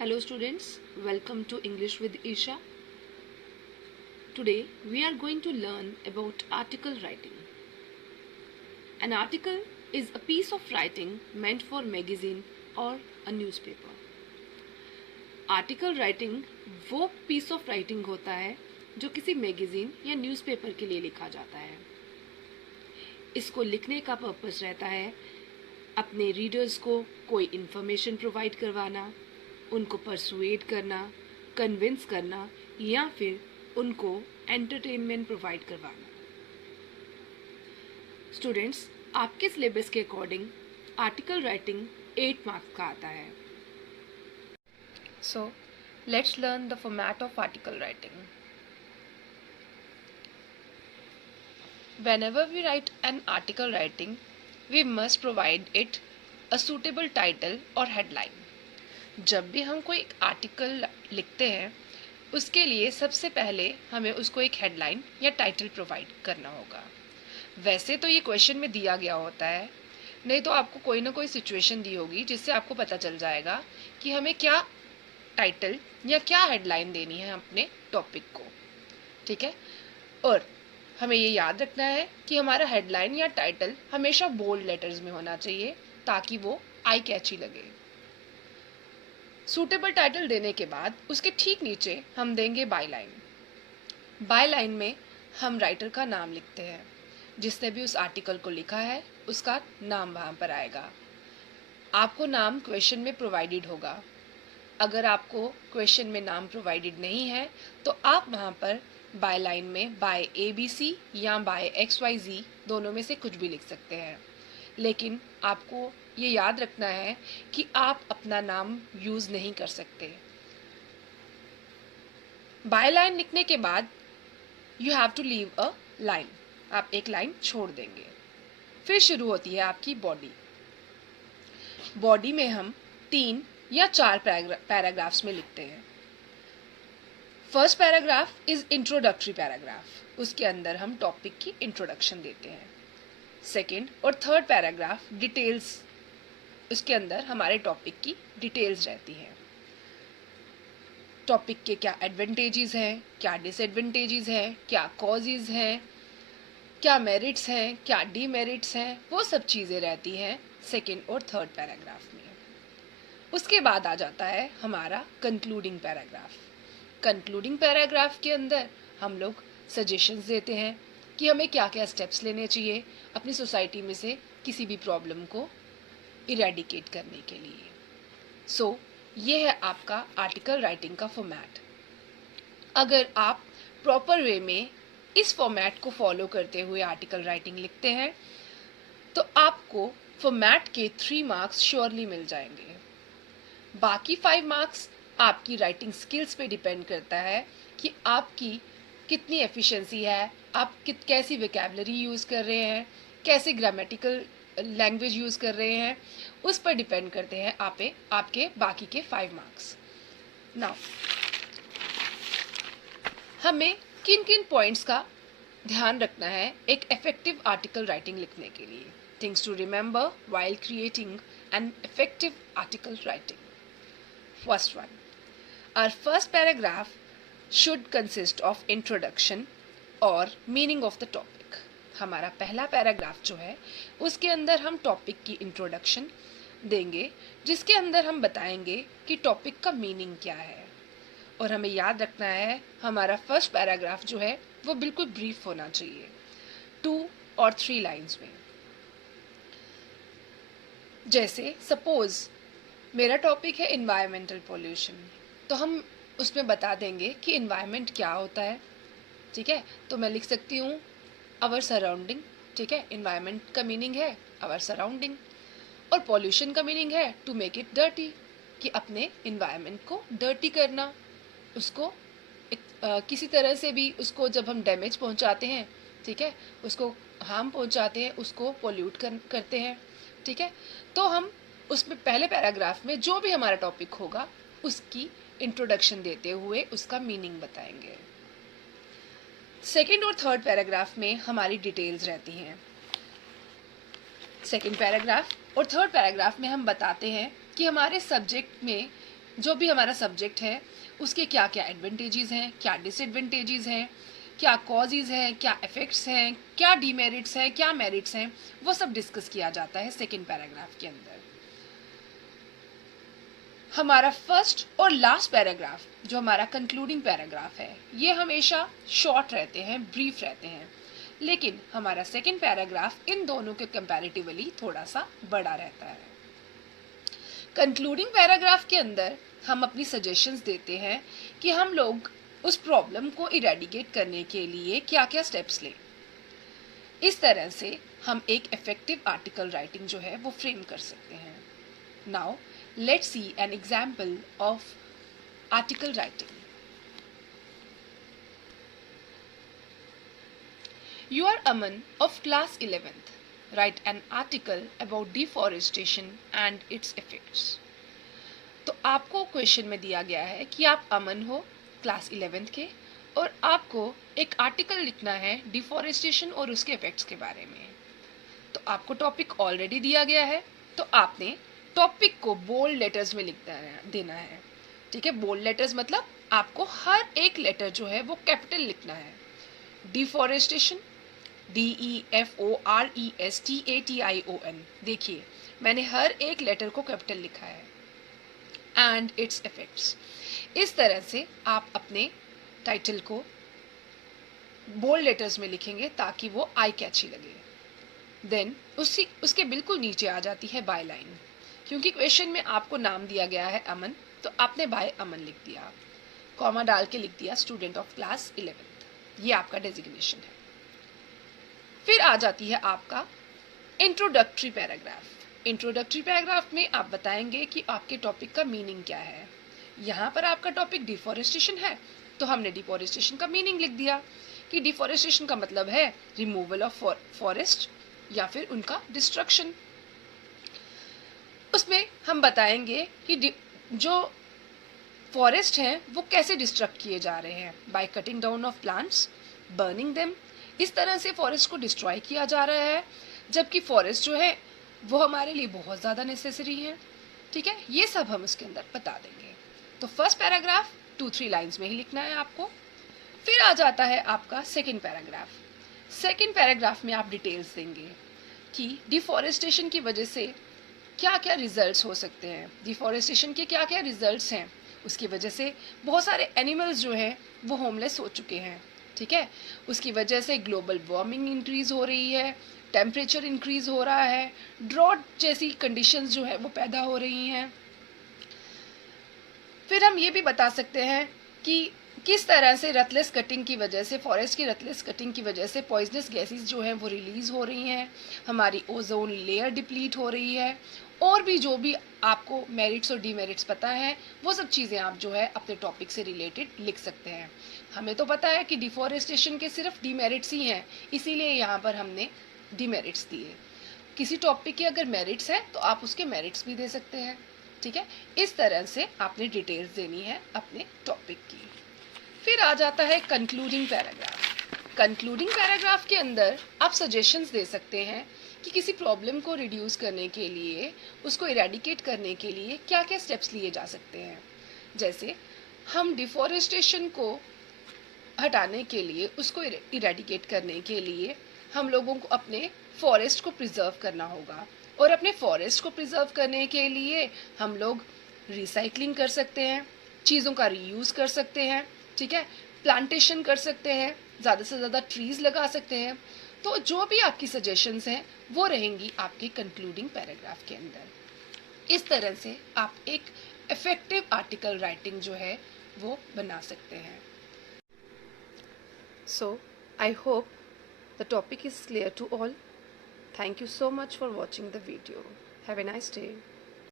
Hello students, welcome to English with Isha. Today we are going to learn about article writing. An article is a piece of writing meant for magazine or a newspaper. Article writing वो piece of writing होता है जो किसी magazine या newspaper के लिए लिखा जाता है. इसको लिखने का पर्पस रहता है अपने रीडर्स को कोई इन्फॉर्मेशन प्रोवाइड करवाना, उनको परसुएड करना, कन्विंस करना या फिर उनको एंटरटेनमेंट प्रोवाइड करवाना. स्टूडेंट्स, आपके सिलेबस के अकॉर्डिंग आर्टिकल राइटिंग 8 मार्क्स का आता है. So let's learn the format of article writing. Whenever we write an article writing, we must provide it a suitable title or headline. जब भी हम कोई आर्टिकल लिखते हैं उसके लिए सबसे पहले हमें उसको एक हेडलाइन या टाइटल प्रोवाइड करना होगा. वैसे तो ये क्वेश्चन में दिया गया होता है, नहीं तो आपको कोई ना कोई सिचुएशन दी होगी जिससे आपको पता चल जाएगा कि हमें क्या टाइटल या क्या हेडलाइन देनी है अपने टॉपिक को. ठीक है, और हमें ये याद रखना है कि हमारा हेडलाइन या टाइटल हमेशा बोल्ड लेटर्स में होना चाहिए ताकि वो आई कैची लगे. सूटेबल टाइटल देने के बाद उसके ठीक नीचे हम देंगे बाय लाइन. बाय लाइन में हम राइटर का नाम लिखते हैं. जिसने भी उस आर्टिकल को लिखा है उसका नाम वहाँ पर आएगा. आपको नाम क्वेश्चन में प्रोवाइडेड होगा. अगर आपको क्वेश्चन में नाम प्रोवाइडेड नहीं है तो आप वहाँ पर बाय लाइन में बाय ABC या बाय XYZ दोनों में से कुछ भी लिख सकते हैं. लेकिन आपको ये याद रखना है कि आप अपना नाम यूज़ नहीं कर सकते. बाय लाइन लिखने के बाद you have to leave a line. आप एक लाइन छोड़ देंगे. फिर शुरू होती है आपकी बॉडी. बॉडी में हम 3 या 4 पैराग्राफ्स में लिखते हैं. First paragraph is introductory paragraph. उसके अंदर हम टॉपिक की इंट्रोडक्शन देते हैं. सेकेंड और थर्ड पैराग्राफ डिटेल्स. उसके अंदर हमारे टॉपिक की डिटेल्स रहती हैं. टॉपिक के क्या एडवांटेजेस हैं, क्या डिसएडवांटेजेस हैं, क्या कॉजेज हैं, क्या मेरिट्स हैं, क्या डीमेरिट्स हैं, वो सब चीज़ें रहती हैं सेकेंड और थर्ड पैराग्राफ में. उसके बाद आ जाता है हमारा कंक्लूडिंग पैराग्राफ. कंक्लूडिंग पैराग्राफ के अंदर हम लोग सजेशंस देते हैं कि हमें क्या क्या स्टेप्स लेने चाहिए अपनी सोसाइटी में से किसी भी प्रॉब्लम को इरेडिकेट करने के लिए. सो ये है आपका आर्टिकल राइटिंग का फॉर्मेट. अगर आप प्रॉपर वे में इस फॉर्मेट को फॉलो करते हुए आर्टिकल राइटिंग लिखते हैं तो आपको फॉर्मेट के 3 मार्क्स श्योरली मिल जाएंगे. बाकी 5 मार्क्स आपकी राइटिंग स्किल्स पे डिपेंड करता है कि आपकी कितनी एफिशिएंसी है, आप कैसी वोकैबुलरी यूज़ कर रहे हैं, कैसे ग्रामेटिकल लैंग्वेज यूज़ कर रहे हैं. उस पर डिपेंड करते हैं आपके बाकी के 5 मार्क्स. नाउ हमें किन किन पॉइंट्स का ध्यान रखना है एक इफेक्टिव आर्टिकल राइटिंग लिखने के लिए. Things to remember while creating an effective article writing. First one, our first paragraph should consist of introduction or meaning of the topic. हमारा पहला पैराग्राफ जो है उसके अंदर हम टॉपिक की इंट्रोडक्शन देंगे जिसके अंदर हम बताएंगे कि टॉपिक का मीनिंग क्या है. और हमें याद रखना है हमारा फर्स्ट पैराग्राफ जो है वो बिल्कुल ब्रीफ होना चाहिए, 2 और 3 लाइन्स में. जैसे सपोज मेरा टॉपिक है इन्वायरमेंटल पोल्यूशन, तो हम उसमें बता देंगे कि इन्वायरमेंट क्या होता है. ठीक है, तो मैं लिख सकती हूँ आवर सराउंडिंग. ठीक है, इन्वायरमेंट का मीनिंग है आवर सराउंडिंग और पॉल्यूशन का मीनिंग है टू मेक इट डर्टी, कि अपने इन्वायरमेंट को डर्टी करना, उसको किसी तरह से भी उसको जब हम डैमेज पहुँचाते हैं, ठीक है, उसको हार्म पहुँचाते हैं, उसको पोल्यूट करते हैं. ठीक है, तो हम उसमें पहले पैराग्राफ में जो भी हमारा टॉपिक होगा उसकी इंट्रोडक्शन देते हुए उसका मीनिंग बताएंगे. सेकेंड और थर्ड पैराग्राफ में हमारी डिटेल्स रहती हैं. सेकेंड पैराग्राफ और थर्ड पैराग्राफ में हम बताते हैं कि हमारे सब्जेक्ट में जो भी हमारा सब्जेक्ट है उसके क्या क्या एडवांटेजेस हैं, क्या डिसएडवांटेजेस हैं, क्या कॉजेज हैं, क्या इफेक्ट्स हैं, क्या डीमेरिट्स हैं, क्या मेरिट्स हैं, वो सब डिस्कस किया जाता है सेकेंड पैराग्राफ के अंदर। हमारा फर्स्ट और लास्ट पैराग्राफ जो हमारा कंक्लूडिंग पैराग्राफ है ये हमेशा शॉर्ट रहते हैं, ब्रीफ रहते हैं, लेकिन हमारा सेकेंड पैराग्राफ इन दोनों के कंपैरेटिवली थोड़ा सा बड़ा रहता है। कंक्लूडिंग पैराग्राफ के अंदर हम अपनी सजेशंस देते हैं कि हम लोग उस प्रॉब्लम को इरेडिकेट करने के लिए क्या क्या स्टेप्स लें। इस तरह से हम एक इफेक्टिव आर्टिकल राइटिंग जो है वो फ्रेम कर सकते हैं। Now let's see an example of article writing. You are Aman of class 11th. Write an article about deforestation and its effects. तो आपको क्वेश्चन में दिया गया है कि आप अमन हो क्लास 11th के और आपको एक आर्टिकल लिखना है डिफॉरेस्टेशन और उसके इफेक्ट्स के बारे में। तो आपको टॉपिक ऑलरेडी दिया गया है, तो आपने टॉपिक को बोल्ड लेटर्स में देना है। ठीक है, बोल्ड लेटर्स मतलब आपको हर एक लेटर जो है वो कैपिटल लिखना है। डिफॉरेस्टेशन, DEFORESTATION, देखिए मैंने हर एक लेटर को कैपिटल लिखा है। एंड इट्स इफेक्ट्स, इस तरह से आप अपने टाइटल को बोल्ड लेटर्स में लिखेंगे ताकि वो आई कैची लगे। देन उसके बिल्कुल नीचे आ जाती है बाय लाइन, क्योंकि क्वेश्चन में आपको नाम दिया गया है अमन, तो आपने बाय अमन लिख दिया, कॉमा डाल के लिख दिया स्टूडेंट ऑफ क्लास 11th, ये आपका डेजिग्नेशन है। फिर आ जाती है आपका इंट्रोडक्टरी पैराग्राफ। इंट्रोडक्टरी पैराग्राफ में आप बताएंगे कि आपके टॉपिक का मीनिंग क्या है। यहाँ पर आपका टॉपिक डिफॉरेस्टेशन है, तो हमने डिफॉरेस्टेशन का मीनिंग लिख दिया कि डिफॉरेस्टेशन का मतलब है रिमूवल ऑफ फॉरेस्ट या फिर उनका डिस्ट्रक्शन। उसमें हम बताएंगे कि जो फॉरेस्ट हैं वो कैसे डिस्ट्रक्ट किए जा रहे हैं, by cutting down of plants, burning them. इस तरह से फॉरेस्ट को डिस्ट्रॉय किया जा रहा है, जबकि फॉरेस्ट जो है वो हमारे लिए बहुत ज़्यादा नेसेसरी है। ठीक है, ये सब हम उसके अंदर बता देंगे। तो फर्स्ट पैराग्राफ 2-3 लाइन्स में ही लिखना है आपको। फिर आ जाता है आपका सेकेंड पैराग्राफ। सेकेंड पैराग्राफ में आप डिटेल्स देंगे कि डिफॉरेस्टेशन की वजह से क्या क्या रिजल्ट्स हो सकते हैं, डिफॉरेस्टेशन के क्या क्या रिजल्ट्स हैं। उसकी वजह से बहुत सारे एनिमल्स जो हैं वो होमलेस हो चुके हैं। ठीक है, उसकी वजह से ग्लोबल वार्मिंग इंक्रीज हो रही है, टेम्परेचर इंक्रीज हो रहा है, ड्रॉट जैसी कंडीशंस जो है वो पैदा हो रही हैं। फिर हम ये भी बता सकते हैं कि किस तरह से रथलेस कटिंग की वजह से, फॉरेस्ट की रथलेस कटिंग की वजह से पॉइजनस गैसेस जो हैं वो रिलीज हो रही हैं, हमारी ओजोन लेयर डिप्लीट हो रही है, और भी जो भी आपको मेरिट्स और डीमेरिट्स पता है वो सब चीज़ें आप जो है अपने टॉपिक से रिलेटेड लिख सकते हैं। हमें तो पता है कि डिफॉरेस्टेशन के सिर्फ डीमेरिट्स ही हैं, इसीलिए यहाँ पर हमने डीमेरिट्स दिए। किसी टॉपिक के अगर मेरिट्स हैं तो आप उसके मेरिट्स भी दे सकते हैं। ठीक है, इस तरह से आपने डिटेल्स देनी है अपने टॉपिक की। फिर आ जाता है कंक्लूडिंग पैराग्राफ। कंक्लूडिंग पैराग्राफ के अंदर आप सजेशंस दे सकते हैं कि किसी प्रॉब्लम को रिड्यूस करने के लिए, उसको इरेडिकेट करने के लिए क्या क्या स्टेप्स लिए जा सकते हैं। जैसे हम डिफॉरेस्टेशन को हटाने के लिए, उसको इरेडिकेट करने के लिए हम लोगों को अपने फॉरेस्ट को प्रिजर्व करना होगा, और अपने फॉरेस्ट को प्रिजर्व करने के लिए हम लोग रिसाइकलिंग कर सकते हैं, चीज़ों का रीयूज़ कर सकते हैं। ठीक है, प्लांटेशन कर सकते हैं, ज़्यादा से ज़्यादा ट्रीज लगा सकते हैं। तो जो भी आपकी सजेशंस हैं वो रहेंगी आपके कंक्लूडिंग पैराग्राफ के अंदर। इस तरह से आप एक इफेक्टिव आर्टिकल राइटिंग जो है वो बना सकते हैं। So I hope the topic is clear to all. Thank you so much for watching the video. Have a nice day.